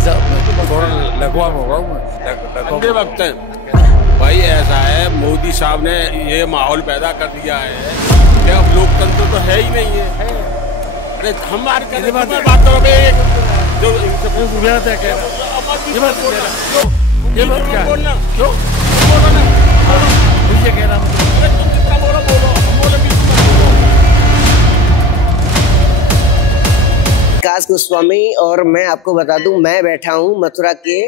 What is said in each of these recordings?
भाई साहब थोड़ा लकवा में हो रहा हूँ मैं। वक्त है भाई, ऐसा है मोदी साहब ने ये माहौल पैदा कर दिया है कि अब लोकतंत्र तो है ही नहीं है। अरे हम बात करो बे, जो ये बात क्या बोलना क्यों बोलो ना, मुझे कह रहा हूँ तुम जितना बोलो बोलो, हम बोले बीच में विकास गोस्वामी। और मैं आपको बता दूं, मैं बैठा हूं मथुरा के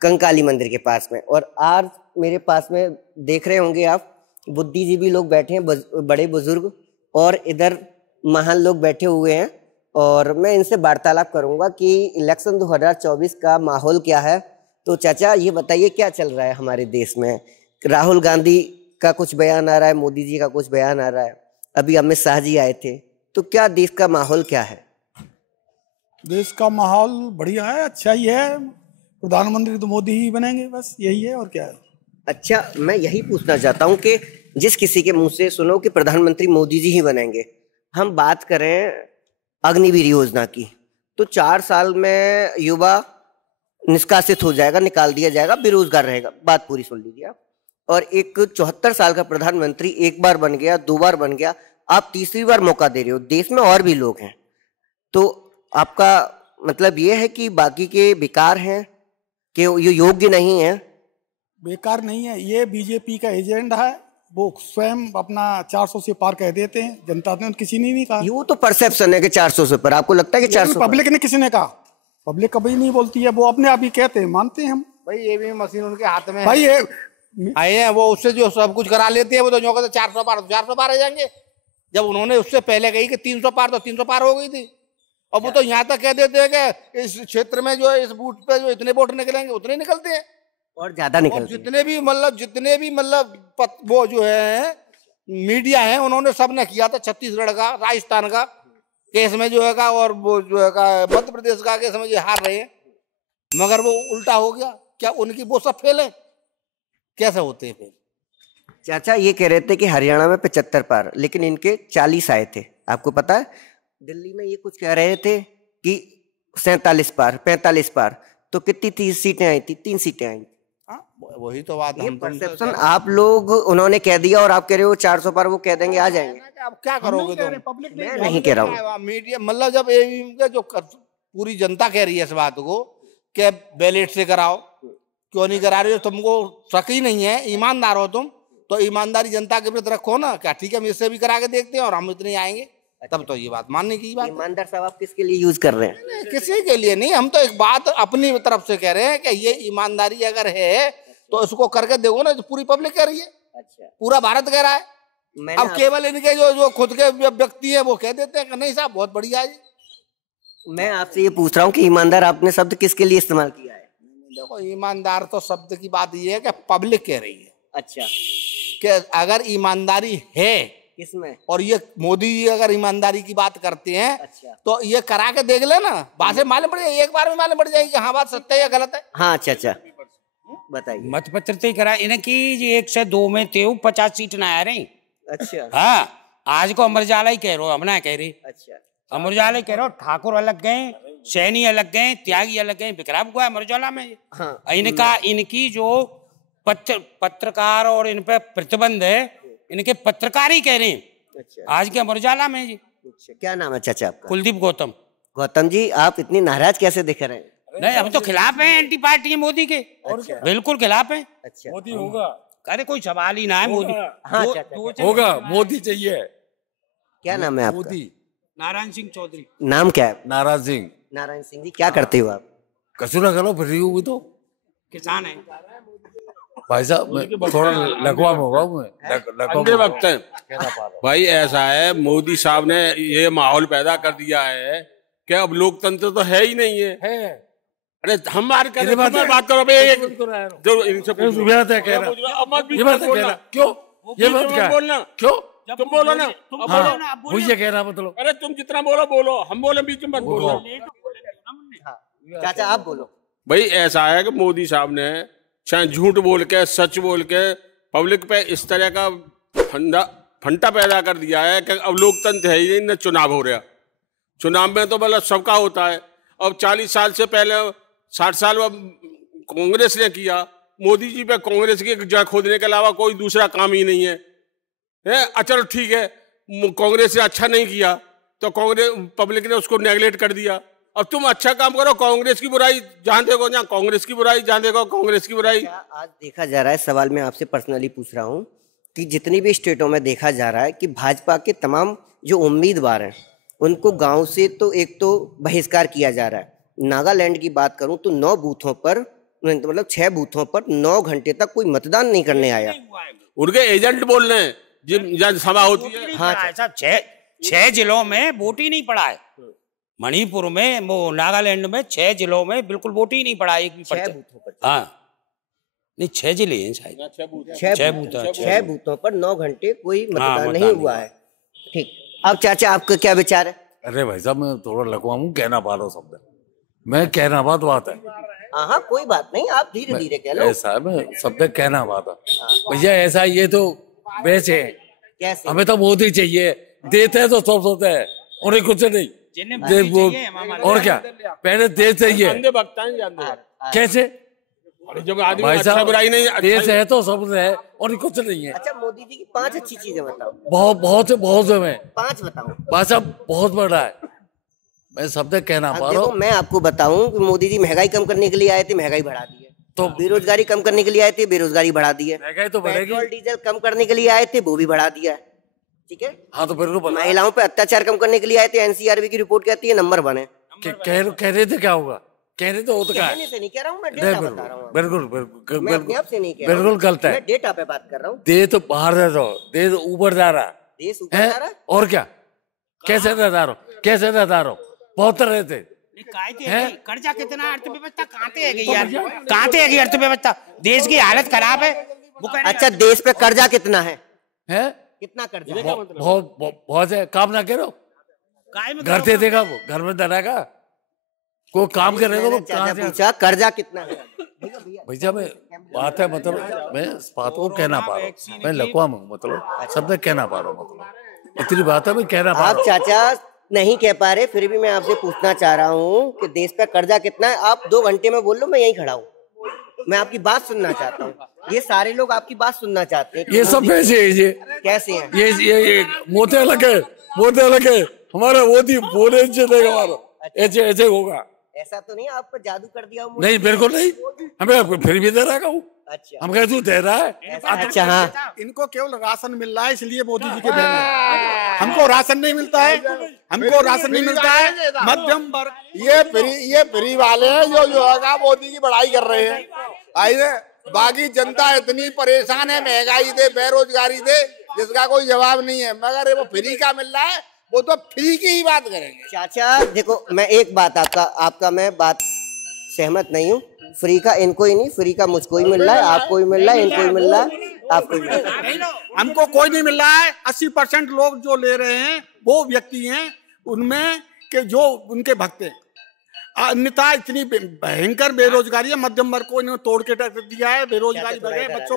कंकाली मंदिर के पास में, और आज मेरे पास में देख रहे होंगे आप, बुद्धिजीवी लोग बैठे हैं, बड़े बुजुर्ग, और इधर महान लोग बैठे हुए हैं। और मैं इनसे वार्तालाप करूंगा कि इलेक्शन 2024 का माहौल क्या है। तो चाचा ये बताइए, क्या चल रहा है हमारे देश में? राहुल गांधी का कुछ बयान आ रहा है, मोदी जी का कुछ बयान आ रहा है, अभी अमित शाह जी आए थे, तो क्या देश का माहौल क्या है? देश का माहौल बढ़िया है, अच्छा ही है। प्रधानमंत्री तो मोदी ही बनेंगे, बस यही है और क्या है। अच्छा, मैं यही पूछना चाहता हूँ कि जिस किसी के मुंह से सुनो कि प्रधानमंत्री मोदी जी ही बनेंगे, हम बात करें अग्निवीर योजना की, तो 4 साल में युवा निष्कासित हो जाएगा, निकाल दिया जाएगा, बेरोजगार रहेगा। बात पूरी सुन लीजिए आप। और एक 74 साल का प्रधानमंत्री एक बार बन गया, 2 बार बन गया, आप तीसरी बार मौका दे रहे हो। देश में और भी लोग हैं, तो आपका मतलब ये है कि बाकी के बेकार हैं, कि ये योग्य नहीं है? बेकार नहीं है, ये बीजेपी का एजेंडा है। वो स्वयं अपना 400 से पार कह देते हैं, जनता ने किसी ने नहीं कहा। ये तो परसेप्शन है कि 400 से पर, आपको लगता है कि 400? पब्लिक ने किसी ने कहा? पब्लिक कभी नहीं बोलती है, वो अपने आप ही कहते हैं, मानते हैं हम। भाई ये भी मशीन उनके हाथ में भाई ये आए हैं, वो उससे जो सब कुछ करा लेते हैं। वो तो जो कहते 400 पार, 400 पार आ जाएंगे। जब उन्होंने उससे पहले कही कि 300 पार, तो 300 पार हो गई थी। और वो तो यहाँ तक कह देते हैं कि इस क्षेत्र में जो इस बूथ पे जो इतने वोट निकलेंगे उतने निकलते हैं, और ज्यादा निकलते हैं। जितने भी वो जो है मीडिया है, उन्होंने सब ने किया था। छत्तीसगढ़ का, राजस्थान का केस में जो है का, और वो जो है का मध्य प्रदेश का केस में ये हार रहे हैं, मगर वो उल्टा हो गया। क्या उनकी वो सब फेल है? कैसे होते हैं फिर? चाचा ये कह रहे थे कि हरियाणा में 75 पार, लेकिन इनके 40 आए थे। आपको पता है दिल्ली में ये कुछ कह रहे थे कि 47 पार, 45 पार, तो कितनी 30 सीटें आई थी? 3 सीटें आई। वही तो बात ये परसेप्शन आप लोग, उन्होंने कह दिया और आप कह रहे हो 400 पार, वो कह देंगे आ जाएंगे। अब क्या करोगे तुम? पब्लिक मैं नहीं कह रहा हूँ, मीडिया मतलब जब जो पूरी जनता कह रही है इस बात को कि बैलेट से कराओ, क्यों नहीं करा रहे हो? तुमको शक ही नहीं है, ईमानदार हो तुम, तो ईमानदारी जनता के प्रति रखो ना। क्या ठीक है, हम इससे भी करा के देखते हैं और हम इतने आएंगे, तब तो ये बात मानने की बात। ईमानदार साहब आप किसके लिए यूज कर रहे हैं? किसी के लिए नहीं, हम तो एक बात अपनी तरफ से कह रहे हैं कि ये ईमानदारी अगर है तो इसको करके देखो ना। जो पूरी पब्लिक कह रही है, अच्छा, पूरा भारत कह रहा है। अब केवल इनके जो खुद के व्यक्ति है वो कह देते हैं कि नहीं साहब बहुत बढ़िया है। मैं आपसे ये पूछ रहा हूँ कि ईमानदार आपने शब्द किसके लिए इस्तेमाल किया है? देखो, ईमानदार तो शब्द की बात ये है कि पब्लिक कह रही है। अच्छा, कि अगर ईमानदारी है किसमें? और ये मोदी जी अगर ईमानदारी की बात करते हैं, अच्छा, तो ये करा के देख लेना, बातें मालूम पड़ जाएगी, एक बार में मालूम पड़ जाएगी कि हाँ बात सत्य है या गलत है। हाँ चाचा बताइए। मतपत्र से करा इनकी 1 से 2 में 50 सीट ना आ रही। अच्छा, हाँ, आज को अमर उजाला ही कह रहे हो, हम ना कह रही। अच्छा, अमर उजाला ही कह रहे हो। ठाकुर अलग गए, सैनी अलग गए, त्यागी अलग गए, विक्रम हुआ अमर उजाला में। हाँ, इनकी जो पत्रकार और इन पे प्रतिबंध है, इनके पत्रकार ही कह रहे हैं। अच्छा, आज के अमर उजाला में जी। अच्छा, क्या नाम है चाचा आपका? कुलदीप गौतम। गौतम जी, आप इतनी नाराज कैसे दिख रहे हैं? नहीं, हम तो खिलाफ हैं, एंटी पार्टी है मोदी के। अच्छा, बिल्कुल खिलाफ है। अच्छा, मोदी होगा। अरे कोई सवाल ही ना है। मोदी हाँ चाचा, होगा, मोदी चाहिए। क्या नाम है आपका? मोदी। नारायण सिंह चौधरी। नाम क्या है? नाराज सिंह। नारायण सिंह जी, क्या करते हो आप? कसूर ना करो, फिर होगी तो किसान है भाई साहब मैं थोड़ा लकवा में हो रहा हूँ मैं। वक्त है भाई, ऐसा है मोदी साहब ने ये माहौल पैदा कर दिया है कि अब लोकतंत्र तो है ही नहीं है। अरे हम बात करें, बात करो बे, जो इनसे क्यों ये बात क्या बोलना, क्यों तुम बोलो ना, मुझे कह रहा मतलब। अरे तुम जितना बोलो, हम बोले बीच में मत बोलो। चाचा आप बोलो। भाई ऐसा है कि मोदी साहब ने चाहे झूठ बोल के सच बोल के पब्लिक पे इस तरह का फंटा पैदा कर दिया है कि अब लोकतंत्र है ही नहीं, न चुनाव हो रहा। चुनाव में तो मतलब सबका होता है। अब 40 साल से पहले 60 साल कांग्रेस ने किया, मोदी जी पे कांग्रेस की जड़ खोदने के अलावा कोई दूसरा काम ही नहीं है। चलो ठीक है, कांग्रेस ने अच्छा नहीं किया तो कांग्रेस पब्लिक ने उसको नेगलेक्ट कर दिया। अब तुम अच्छा काम करो, कांग्रेस की बुराई जहां देखो, जहां कांग्रेस की बुराई जहां देखो कांग्रेस की बुराई। आज देखा जा रहा है, सवाल मैं आपसे पर्सनली पूछ रहा हूँ कि जितनी भी स्टेटों में देखा जा रहा है कि भाजपा के तमाम जो उम्मीदवार हैं उनको गांव से तो एक तो बहिष्कार किया जा रहा है। नागालैंड की बात करूं तो 9 बूथों पर, मतलब 6 बूथों पर 9 घंटे तक कोई मतदान नहीं करने आया। उनके एजेंट बोल रहे हैं जब सभा होती है। हाँ साहब, 6 जिलों में वोट ही नहीं पड़ा है। मणिपुर में, वो नागालैंड में 6 जिलों में बिल्कुल वोट ही नहीं पड़ा एक भी पर्चा। हाँ नहीं, 6 जिले हैं शायद, 6 बूथों पर 9 घंटे कोई मतदान नहीं हुआ है। ठीक, अब चाचा आपका क्या विचार है? अरे भाई साहब, मैं थोड़ा लखवाऊं, कहना पा रहा हूँ शब्द, मैं कहना बात है। हाँ कोई बात नहीं, आप धीरे धीरे कह लो। ऐसा है, मैं शब्द कहना बात है भैया। ऐसा ये तो वैसे है, कैसे हमें तो मोदी चाहिए, देते हैं तो सब होता है, उन्हें कुछ नहीं और क्या, पहले देश चाहिए। कैसे जब आदमी अच्छा बुराई नहीं, देश है तो सब है और कुछ नहीं है। अच्छा, मोदी जी की 5 अच्छी चीजें बताओ। बहुत है 5 बताओ। भाषा बहुत बड़ा है, मैं शब्द कहना पा रहा हूँ। मैं आपको बताऊं कि मोदी जी महंगाई कम करने के लिए आए थे, महंगाई बढ़ा दी है। तो बेरोजगारी कम करने के लिए आए थे, बेरोजगारी बढ़ा दी है। महंगाई तो बढ़ेगी। पेट्रोल डीजल कम करने के लिए आए थे, वो भी बढ़ा दिया है। ठीक है, हाँ तो बिल्कुल। महिलाओं पे अत्याचार कम करने के लिए आए थे, एनसीआरबी की रिपोर्ट कहती है नंबर बने। कह रहे थे क्या होगा, कह रहे तो वो तो क्या कहने से नहीं कह रहा हूँ, मैं डेटा बता रहा हूँ। बिल्कुल गलत है, डेटा पे बात कर रहा हूँ। देश तो बाहर जा रहा, देश ऊपर जा रहा, देश ऊपर जा रहा और क्या, कैसे जा रहा, बहुत तरह थे। कर्जा कितना, अर्थव्यवस्था कहाँ पे है यार, कहाँ पे है अर्थव्यवस्था, देश की हालत खराब है। अच्छा, देश पे कर्जा कितना है? कितना कर्जा? बहुत है, काम ना करो, घर दे देगा वो, घर में धरागा, कोई काम करेगा वो कहाँ से? पूछा कर्जा कितना है भैया, मैं बात है, मतलब मैं इस बात को कहना पा रहा हूँ, मैं लखवा मतलब शब्द कहना पा रहा हूँ, मतलब इतनी बात है मैं कहना पा रहा हूँ। आप चाचा नहीं कह पा रहे, फिर भी मैं आपसे पूछना चाह रहा हूँ कि देश पे कर्जा कितना है। आप 2 घंटे में बोल लो, मैं यहीं खड़ा हूँ, मैं आपकी बात सुनना चाहता हूँ। ये सारे लोग आपकी बात सुनना चाहते हैं। ये सब कैसे है? ये कैसे हैं? ये मोते अलग है, हमारा मोदी बोले चलेगा, हमारा ऐसे होगा। ऐसा तो नहीं आप जादू कर दिया हो? नहीं, बिल्कुल नहीं, हमें फिर भी दे रहा हूँ। अच्छा, हम कहते दे रहा है। अच्छा, हाँ, इनको केवल राशन मिल रहा है, इसलिए मोदी जी के बहन। हमको राशन नहीं मिलता है, मध्यम वर्ग। ये फ्री वाले हैं जो है मोदी की बड़ाई कर रहे हैं। आइए, बाकी जनता इतनी परेशान है, महंगाई दे, बेरोजगारी दे, जिसका कोई जवाब नहीं है। मगर वो फ्री का मिल रहा है, वो तो फ्री की ही बात करेंगे। चाचा देखो, मैं एक बात आपका मैं बात सहमत नहीं हूँ। फ्री का इनको ही नहीं, फ्री का मुझको ही मिल रहा है, आपको ही मिल रहा है, इनको ही मिल रहा है, आपको ही मिल रहा है। हमको कोई नहीं मिल रहा है। 80% लोग जो ले रहे हैं वो व्यक्ति हैं उनमें के जो उनके भक्त हैं। अन्यथा इतनी भयंकर बेरोजगारी है, मध्यम वर्ग को इन्होंने तोड़ के रख दिया है। बेरोजगारी बढ़ गई। बच्चों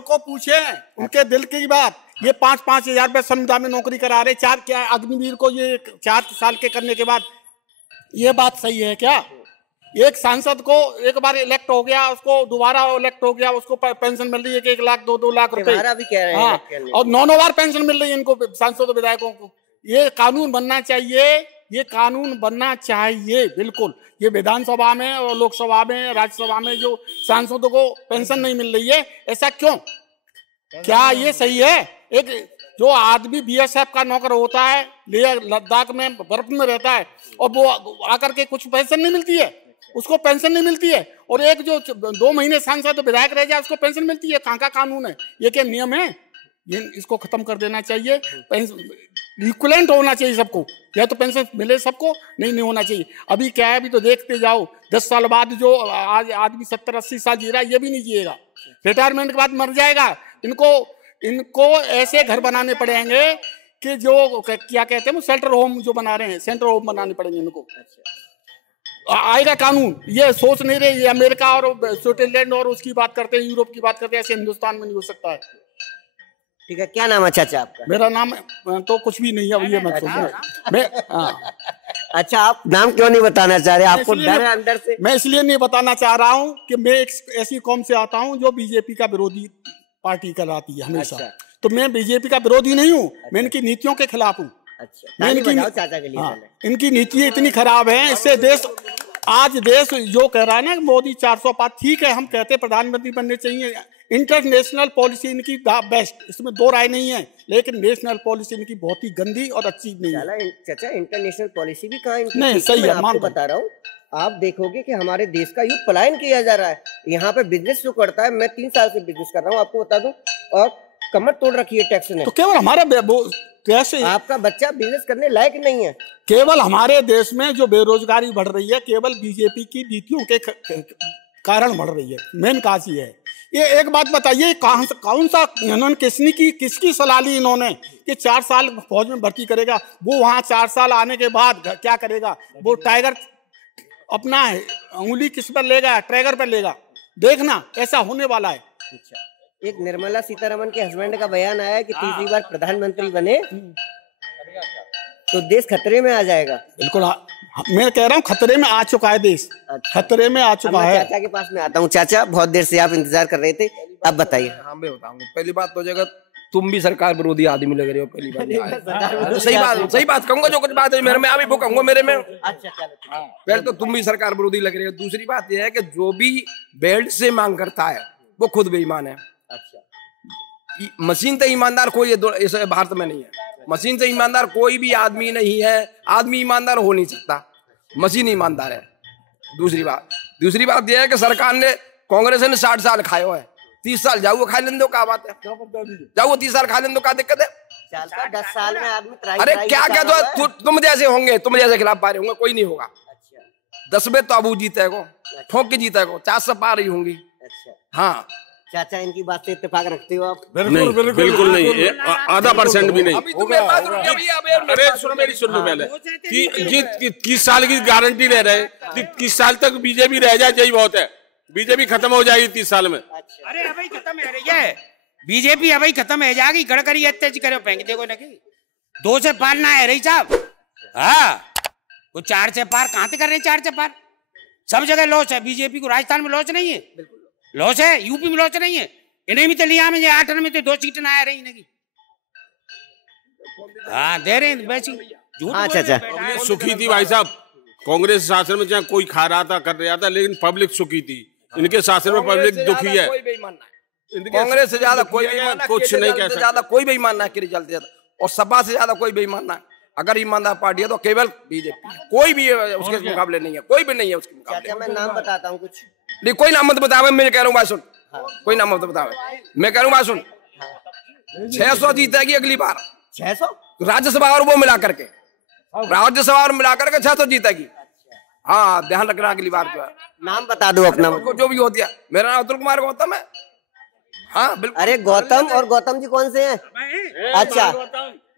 को पूछे उनके दिल की बात। ये 5-5 हजार रुपये समुदाय में नौकरी करा रहे, 4 क्या अग्निवीर को ये 4 साल के करने के बाद, ये बात सही है क्या? एक सांसद को एक बार इलेक्ट हो गया, उसको दोबारा इलेक्ट हो गया, उसको पेंशन मिल रही है 1 लाख 2 लाख रुपए। हाँ, और 9 बार पेंशन मिल रही है इनको, सांसदों विधायकों को। ये कानून बनना चाहिए, ये कानून बनना चाहिए बिल्कुल। ये विधानसभा में और लोकसभा में, राज्यसभा में जो सांसदों को पेंशन नहीं मिल रही है, ऐसा क्यों? क्या ये सही है? एक जो आदमी BSF का नौकर होता है, लेह लद्दाख में बर्फ में रहता है, और वो आकर के कुछ पेंशन नहीं मिलती है, उसको पेंशन नहीं मिलती है। और एक जो 2 महीने सांसद विधायक रह जाए, उसको पेंशन मिलती है। कहाँ का कानून है? ये क्या नियम है? ये इसको खत्म कर देना चाहिए। इक्विवेलेंट होना चाहिए सबको, या तो पेंशन मिले सबको, नहीं होना चाहिए। अभी क्या है, अभी तो देखते जाओ, 10 साल बाद जो आज आदमी 70-80 साल जी रहा है, ये भी नहीं जिएगा, रिटायरमेंट के बाद मर जाएगा। इनको ऐसे घर बनाने पड़ेंगे कि जो क्या कहते हैं, शेल्टर होम जो बना रहे हैं, सेंटर होम बनाने पड़ेंगे इनको। आएगा कानून, ये सोच नहीं रहे। ये अमेरिका और स्विट्जरलैंड और उसकी बात करते हैं, यूरोप की बात करते हैं, ऐसे हिंदुस्तान में नहीं हो सकता है। ठीक है, क्या नाम है चाचा आपका? मेरा नाम तो कुछ भी नहीं है, अब ये मत सोचो। मैं अच्छा, आप नाम क्यों नहीं बताना चाह रहे? आपको डर है अंदर से? मैं इसलिए नहीं बताना चाह रहा हूँ कि मैं एक ऐसी कौम से आता हूँ जो बीजेपी का विरोधी पार्टी कहलाती है हमेशा। अच्छा। तो मैं बीजेपी का विरोधी नहीं हूँ। अच्छा। मैं इनकी नीतियों के खिलाफ हूँ। अच्छा, चाचा के लिए। हाँ, इनकी नीति इतनी खराब है, इससे देश आज देश जो कह रहा है ना मोदी 400 पार, ठीक है, हम कहते हैं प्रधानमंत्री बनने चाहिए। इंटरनेशनल पॉलिसी इनकी बेस्ट, इसमें दो राय नहीं है, लेकिन नेशनल पॉलिसी इनकी बहुत ही गंदी और अच्छी नहीं है। चाचा, इंटरनेशनल पॉलिसी भी कहाँ इनकी नहीं सही है, आपको बता रहा हूँ। आप देखोगे कि हमारे देश का युद्ध पलायन किया जा रहा है। यहाँ पे बिजनेस जो करता है, मैं 3 साल से बिजनेस कर रहा हूँ, आपको बता दूं, और कमर तोड़ रखी है टैक्स ने। तो केवल हमारा कैसे आपका बच्चा बिजनेस करने लायक नहीं है। केवल हमारे देश में जो बेरोजगारी बढ़ रही है, केवल बीजेपी की नीतियों के कारण बढ़ रही है। मेन काज ये है। ये एक बात बताइए, कौन सा इन्होंने किसकी सलाह ली इन्होंने कि 4 साल फौज में भर्ती करेगा? वो वहाँ 4 साल आने के बाद क्या करेगा? वो टाइगर अपना उंगली किस पर लेगा? ट्रैगर पर लेगा। देखना ऐसा होने वाला है। अच्छा, एक निर्मला सीतारमण के हस्बैंड का बयान आया है कि तीसरी बार प्रधानमंत्री बने तो देश खतरे में आ जाएगा। बिल्कुल, मैं कह रहा हूँ खतरे में आ चुका है देश। अच्छा। खतरे में आ चुका है। चाचा के पास में आता हूँ। चाचा, बहुत देर से आप इंतजार कर रहे थे, अब बताइए। हाँ, मैं बताऊंगा। पहली बात तो जगह तुम भी सरकार विरोधी आदमी लग रहे हो। पहली बात सही बात कहूंगा, जो कुछ बात है मेरे में अभी वो कहूंगा मेरे में। अच्छा, चलो। पहले तो तुम भी सरकार विरोधी लग रहे हो। दूसरी बात यह है कि जो भी बेल्ट से मांग करता है वो खुद बेईमान है। मशीन तो ईमानदार कोई इस भारत में नहीं है। मशीन से ईमानदार कोई भी आदमी नहीं है। आदमी ईमानदार हो नहीं सकता, मशीन ईमानदार है। दूसरी बात यह है कि सरकार ने, कांग्रेस ने 60 साल खाए हुए हैं। 30 साल जाओ खा लेने दो, क्या बात है? जाओ 30 साल खा लेने दो, क्या दिक्कत है? 10 साल में आदमी अरे क्या तो तुम जैसे होंगे, तुम जैसे खिलाफ पारे होंगे, कोई नहीं होगा। 10 में तो अबू जीते को, ठोक के जीते को, 4 से पार ही होंगी। हाँ चाचा, इनकी बात से इत्तेफाक रखते हो आप? बिल्कुल नहीं, आधा % भी नहीं। अरे सुनो मेरी, सुन लो पहले। 30 साल की गारंटी ले रहे हैं, 30 साल तक बीजेपी रह जाए, यही बहुत है। बीजेपी खत्म हो जाएगी 30 साल में। अरे अभी खत्म है रही है बीजेपी, अभी खत्म है जाएगी। गड़करी अत्याचार करे फेंक देखो ना, 2 से पार ना है रही साहब। हाँ, वो 4 से पार कहाँ से कर रहे हैं? 4 से पार सब जगह लॉस है बीजेपी को। राजस्थान में लॉस नहीं है, लॉस है। यूपी में लॉस नहीं है। इन्हें भी तो लिया में 8 में तो 2 सीटें ना आ रही इन्हें। हाँ, दे रहे हैं वैसी। हाँ चाचा, सुखी थी भाई साहब। कांग्रेस शासन में चाहे कोई खा रहा था, कर रहा था, लेकिन पब्लिक सुखी थी। इनके शासन में पब्लिक दुखी है। कांग्रेस से ज्यादा कोई बेईमान ना, कुछ नहीं कह सकता। ज्यादा कोई बेईमान ना, के रिजल्ट ज्यादा, और सपा से ज्यादा कोई बेईमान ना। अगर ईमानदार पार्टी है तो केवल बीजेपी, कोई भी उसके मुकाबले नहीं है, कोई भी नहीं है उसके मुकाबले। चाचा, मैं नाम बताता हूँ कुछ। नहीं, कोई नाम मत बतावे, मैं कह रहा हूँ बात सुन। कोई नाम मत बतावे, मैं कह रहा हूँ बात सुन। 600 जीतेगी अगली बार। 600 राज्यसभा और वो मिला करके, राज्यसभा और मिला करके 600 जीतेगी। हाँ, ध्यान रखना अगली बार। नाम बता दो अपना, जो भी होती है। मेरा नाम अतुल कुमार गौतम है। हाँ बिल्कुल। अरे गौतम और गौतम जी कौन से हैं? अच्छा,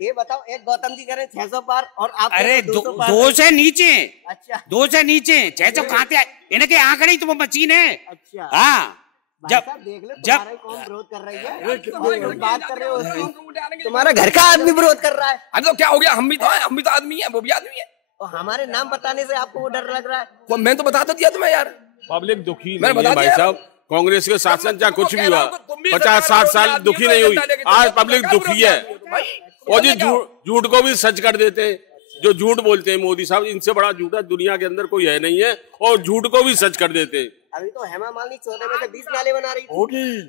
ये बताओ, एक गौतम जी कह रहे हैं 600 पार और आप? अरे 2 से नीचे। अच्छा, 2 से नीचे 600 कहाँ थे? इनके आंकड़े ही तो वो मशीन है। अच्छा, हाँ, जब कौन विरोध कर रही है? बात कर रहे हो, तुम्हारा घर का आदमी विरोध कर रहा है। अरे तो क्या हो गया? हम भी तो आदमी है, वो भी आदमी है। और हमारे नाम बताने से आपको वो डर लग रहा है? मैं तो बता तो दिया तुम्हें यार। पब्लिक दुखी मैंने बता भाई साहब। कांग्रेस के शासन चाहे कुछ भी हुआ, 50-60 साल दुखी नहीं हुई। आज पब्लिक दुखी है। और जी झूठ को भी सच कर देते हैं। जो झूठ बोलते हैं मोदी साहब, इनसे बड़ा झूठा दुनिया के अंदर कोई है नहीं है। और झूठ को भी सच कर देते हैं। अभी तो हेमा मालिनी 14 में से 20 नाले बना रही थी।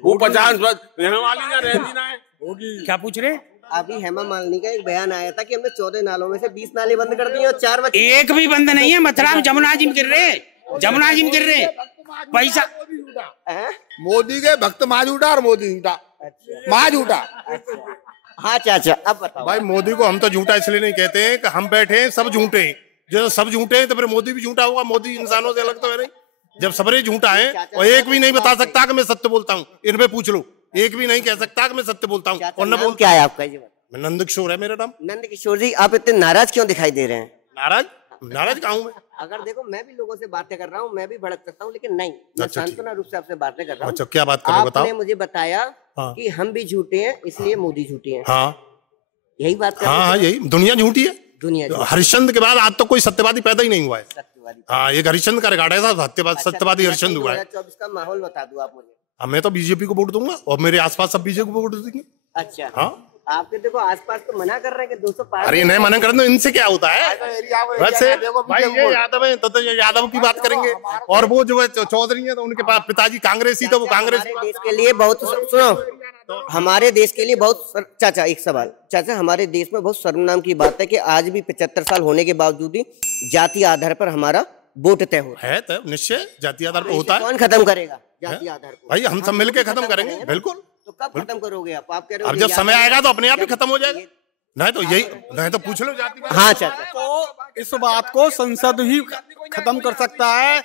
वो 50 हेमा मालिनी ना रहती ना है। क्या पूछ रहे? अभी हेमा मालिनी का एक बयान आया था कि हमने 14 नालों में से 20 नाले बंद कर दिए और 4 बच्चे। एक भी बंद नहीं है। मथुरा में जमुना जी में गिर रहे, जमुना जी में गिर रहे पैसा। मोदी के भक्त माँ झूठा और मोदी झूठा, माँ झूठा। हाँ चाचा, अब बताओ। भाई, मोदी को हम तो झूठा इसलिए नहीं कहते हैं कि हम बैठे हैं सब झूठे हैं। जो सब झूठे हैं तो फिर मोदी भी झूठा होगा। मोदी इंसानों से अलग तो है नहीं। जब सबरे झूठा है और एक भी नहीं बता सकता कि मैं सत्य बोलता हूँ, इनमें पूछ लो, एक भी नहीं कह सकता कि मैं सत्य बोलता हूँ। और न बोल क्या है आपका? नंद किशोर है मेरा नाम। नंद किशोर जी, आप इतने नाराज क्यों दिखाई दे रहे हैं? नाराज कहाँ हूँ मैं? अगर देखो मैं भी लोगों से बातें कर रहा हूँ, मैं भी भड़क सकता हूँ, लेकिन नहीं, मैं सांत्वना रूप से आपसे बातें कर रहा हूँ। अच्छा, क्या बात कर रहे हो बताओ? आपने मुझे बताया कि हम भी झूठे हैं इसलिए मोदी झूठे हैं। हाँ, यही बात कर हाँ, यही दुनिया झूठी है। दुनिया हरिश्चंद्र के बाद आज तक कोई सत्यवादी पैदा ही नहीं हुआ है। सत्यवादी, हाँ, एक हरिश्चंद्र का रिकॉर्ड है साहब, सत्यवादी हरिश्चंद्र हुआ है। 2024 का माहौल बता दो आप मुझे। मैं तो बीजेपी को वोट दूंगा और मेरे आसपास सब बीजेपी को वोट देंगे। अच्छा, हाँ, आपके देखो आसपास तो मना कर रहे हैं कि 200 पार। अरे नहीं मना करना, इनसे क्या होता है वैसे भाई, ये यादव है तो ये यादव की बात करेंगे, और वो जो है चौधरी है तो उनके पास पिताजी कांग्रेसी, तो वो कांग्रेस देश के लिए बहुत, सुनो, हमारे देश के लिए बहुत, चाचा एक सवाल, चाचा हमारे देश में बहुत शर्मनाक की बात है कि आज भी 75 साल होने के बावजूद भी जाति आधार पर हमारा वोट तय होता है। तो निश्चय जाति आधार पर होता है। कौन खत्म करेगा जाति आधार को? भाई हम सब मिलकर खत्म करेंगे, बिल्कुल। तो कब खत्म करोगे आप? कह रहे हो अब जब समय आएगा तो अपने आप ही खत्म हो जाएगा। नहीं तो यही, नहीं तो पूछ लो जाति। हाँ चाचा, तो इस बात को संसद ही खत्म कर सकता है। आ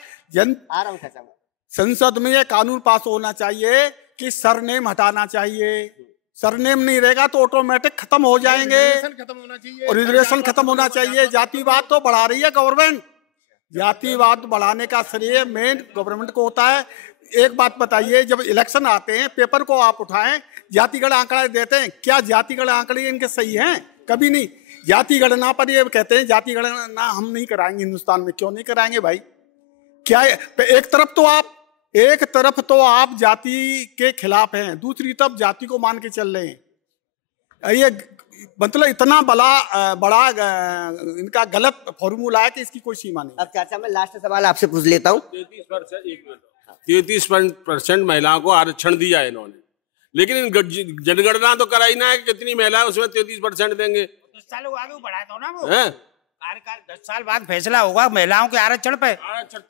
रहा हूँ चाचा, संसद में ये कानून पास होना चाहिए कि सरनेम हटाना चाहिए। सरनेम नहीं रहेगा तो ऑटोमेटिक खत्म हो जाएंगे, और रिजर्वेशन खत्म होना चाहिए। जातिवाद तो बढ़ा रही है गवर्नमेंट, जातिवाद बढ़ाने का श्रेय मेन गवर्नमेंट को होता है। एक बात बताइए, जब इलेक्शन आते हैं पेपर को आप उठाएं, जातिगण आंकड़ा देते हैं, क्या जातिगण आंकड़े इनके सही हैं? कभी नहीं। जाति गणना पर ये कहते हैं जाति गणना हम नहीं कराएंगे हिंदुस्तान में। क्यों नहीं कराएंगे भाई? क्या एक तरफ तो आप जाति के खिलाफ हैं, दूसरी तरफ जाति को मान के चल रहे हैं। ये मतलब इतना बड़ा इनका गलत फॉर्मूला है कि इसकी कोई सीमा नहीं। अब चाचा मैं लास्ट सवाल आपसे पूछ लेता हूँ। 33% महिलाओं को आरक्षण दिया है इन्होंने, लेकिन जनगणना तो कराई ना है कि कितनी महिलाएं उसमें 33% देंगे। 10 साल आगे बढ़ाए तो ना वो कार्यकाल, 10 साल बाद फैसला होगा महिलाओं के आरक्षण पे,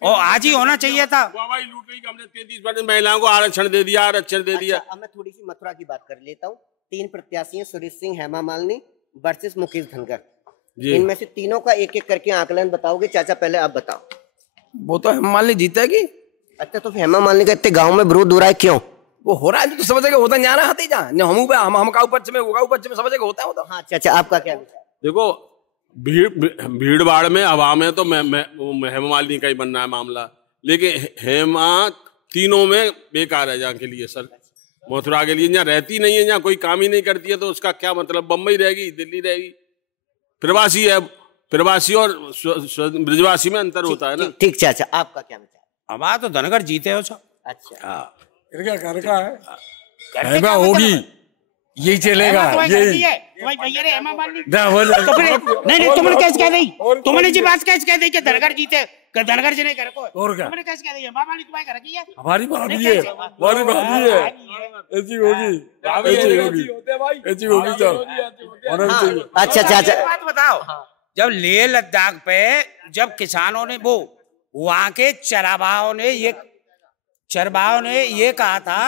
और आज ही होना चाहिए था। लूट गई, हमने 33% महिलाओं को आरक्षण दे दिया, आरक्षण दे दिया। अब मैं थोड़ी सी मथुरा की बात कर लेता हूँ। 3 प्रत्याशी हैं, सुरेश सिंह, हेमा मालिनी वर्सेस मुकेश धनखड़। इनमें से तीनों का एक एक करके आकलन बताओगे। चाचा पहले आप बताओ। वो तो हेमा मालिनी जीतेगी। अच्छा, तो हेमा मालिनी का इतने गाँव में विरोध हो रहा है, क्यों? वो हो रहा है तो समझेगा होता नहीं, आना हाथी जा हम का ऊपर में होगा, ऊपर में समझेगा होता है। हाँ चाचा आपका क्या विचार? देखो भीड़ भाड़ में हवा में तो हेमा मालिनी का ही बनना है मामला, लेकिन हेमा तीनों में बेकार है। जहाँ के लिए सर, मथुरा के लिए जहाँ रहती नहीं है, जहाँ कोई काम ही नहीं करती है, तो उसका क्या मतलब? बम्बई रहेगी, दिल्ली रहेगी, प्रवासी है। प्रवासी और ब्रजवासी में अंतर होता है ना। ठीक चाचा आपका क्या विचार? हमारा तो धनखड़ जीते हो सब। अच्छा, घर का है, हेमा होगी, यही चलेगा। यही नहीं, तुमने कैसे कह दी? तुमने जी बात कैसे कह दी कि धनखड़ जीते? धनखड़ जी नहीं कर को, और क्या? तुमने कैसे कह दी? हेमा मालिनी तुम्हारे घर की है, हमारी भाभी है, हमारी भाभी है। ऐसी होगी, ऐसी होगी, ऐसी होगी। चल अच्छा चाचा बात बताओ। जब लेह लद्दाख पे जब किसानों ने वो वहां के चरवाहों ने ये कहा था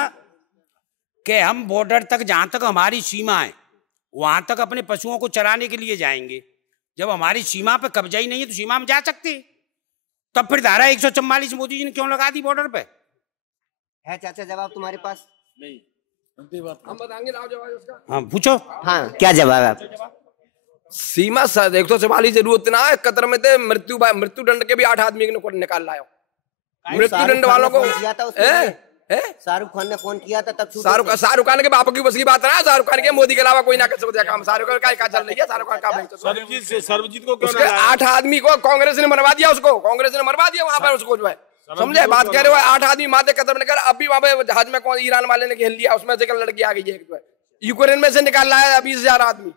कि हम बॉर्डर तक, जहां तक हमारी सीमा है वहां तक अपने पशुओं को चराने के लिए जाएंगे। जब हमारी सीमा पे कब्जा ही नहीं है तो सीमा में जा सकते, तब फिर धारा 144 मोदी जी ने क्यों लगा दी बॉर्डर पे? है चाचा जवाब तुम्हारे पास? नहीं, हम बताएंगे ना जवाब उसका। हाँ पूछो। हाँ क्या जवाब है आपका? सीमा 144 जरूरत ना है। कतर में थे मृत्यु दंड के भी 8 आदमी को निकाल लाया। मृत्यु दंड वालों को शाहरुख खान ने फोन किया था, तब शाहरुख खान के बाप की बस की बात ना। शाहरुख खान के मोदी के अलावा कोई ना कर सकता काम। शाहरुख खान का चल रही है, शाहरुख खान का सर्वजीत को उसके 8 आदमी को कांग्रेस ने मरवा दिया। उसको कांग्रेस ने मरवा दिया वहां पर उसको, जो है समझे बात कह रहे हो। 8 आदमी माथे कतर में निकाल। अभी वहां पे जहाज में कौन ईरान वाले ने खेल लिया, उसमें से लड़की आ गई है। यूक्रेन में से निकाल लाया 20,000 आदमी,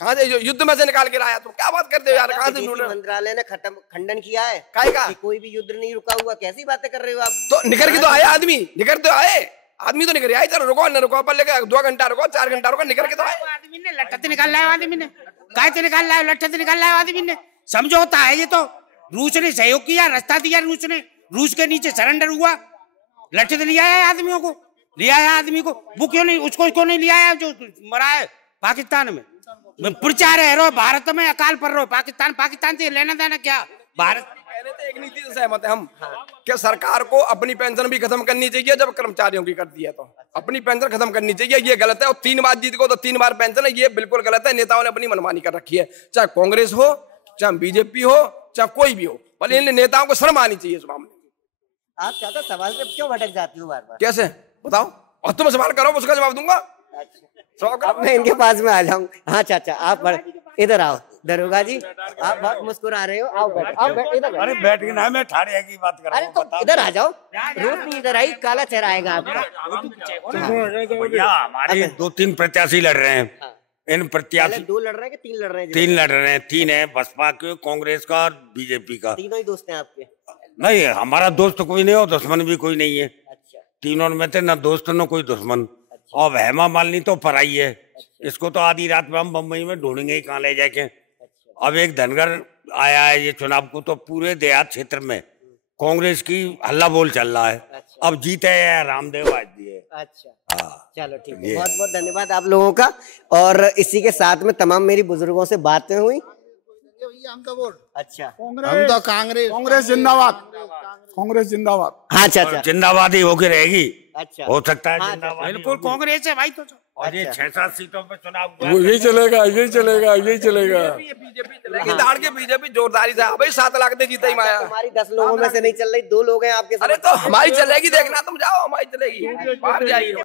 कहाँ से युद्ध में से निकाल के लाया। तो क्या बात करते हो यार? कहाँ से मंत्रालय ने खंडन किया है का कोई भी युद्ध नहीं रुका हुआ। कैसी बातें कर रहे हो आप? तो निकल के तो आए आदमी, निकल तो आए आदमी, तो निकल आए। इधर रुको न रुको, पर लेके 2 घंटा रुको, 4 घंटा रुको, निकल के तो आए। आदमी ने लट्ठे निकाल लाया, आदमी ने काय से निकाल लाया, लट्ठे निकाल लाया आदमी ने। समझौता है ये तो। रूस ने सहयोग किया, रास्ता दिया रूस ने, रूस के नीचे सरेंडर हुआ। लट्ठे तो लिया है आदमियों को, लिया है आदमी को। वो क्यों नहीं, उसको क्यों नहीं लिया है जो मरा है पाकिस्तान में? प्रचार है रो भारत में अकाल पर रो पाकिस्तान से लेना देना क्या? भारत पहले तो एक नीति से सहमत है हम कि सरकार को अपनी पेंशन भी खत्म करनी चाहिए। जब कर्मचारियों की कर दी है तो अपनी पेंशन खत्म करनी चाहिए, ये गलत है। और 3 बार जीत को तो 3 बार पेंशन है, ये बिल्कुल गलत है। नेताओं ने अपनी मनमानी कर रखी है, चाहे कांग्रेस हो, चाहे बीजेपी हो, चाहे कोई भी हो। भले इन नेताओं को शर्म आनी चाहिए इस मामले में। आप चाचा सवाल से क्यों भटक जाती हो बार बार? कैसे बताओ? और तुम सवाल करो, उसका जवाब दूंगा। अब मैं इनके पास में आ जाऊँ। हाँ चाचा आप इधर आओ। दरोगा जी आप बहुत मुस्कुरा रहे हो, आओ बैठो, इधर। अरे बैठ के ना, मैं ठाड़े की बात कर रहा हूं। अरे तो इधर आ जाओ, रोज नहीं इधर आई, काला चेहरा आएगा आपका। भैया हमारे 2-3 प्रत्याशी लड़ रहे हैं। इन प्रत्याशी 2 लड़ रहे हैं कि 3 लड़ रहे हैं? 3 लड़ रहे हैं। 3 है, बसपा के, कांग्रेस का और बीजेपी का। तीनों ही दोस्त हैं आपके? नहीं, हमारा दोस्त कोई नहीं और दुश्मन भी कोई नहीं है। अच्छा। तीनों में थे न दोस्त न कोई दुश्मन। और हेमा मालिनी तो पराई है। इसको तो आधी रात में हम बम्बई में ढूंढेंगे ही कहाँ ले जाके। अब एक धनगर आया है ये चुनाव को, तो पूरे देहात क्षेत्र में कांग्रेस की हल्ला बोल चल रहा है। अब जीते है रामदेव आज दिए। अच्छा चलो ठीक है, बहुत बहुत धन्यवाद आप लोगों का। और इसी के साथ में तमाम मेरी बुजुर्गों से बातें हुई। अच्छा हम तो कांग्रेस जिंदाबाद, कांग्रेस जिंदाबाद। हाँ चाचा जिंदाबाद ही होके रहेगी। अच्छा हो सकता है हाँ, जिंदाबाद। बिल्कुल कांग्रेस है भाई। तो और ये 6-7 सीटों पे चुनाव यही चलेगा, यही चलेगा, यही चलेगा। बीजेपी चलेगी, दाड़ के बीजेपी जोरदारी से। भाई 7 लाख दे जीता ही माया। हमारी 10 लोगों में से नहीं चल रही, 2 लोग हैं आपके साथ। अरे तो हमारी चलेगी, देखना तुम जाओ, हमारी चलेगी। बाहर जाइए।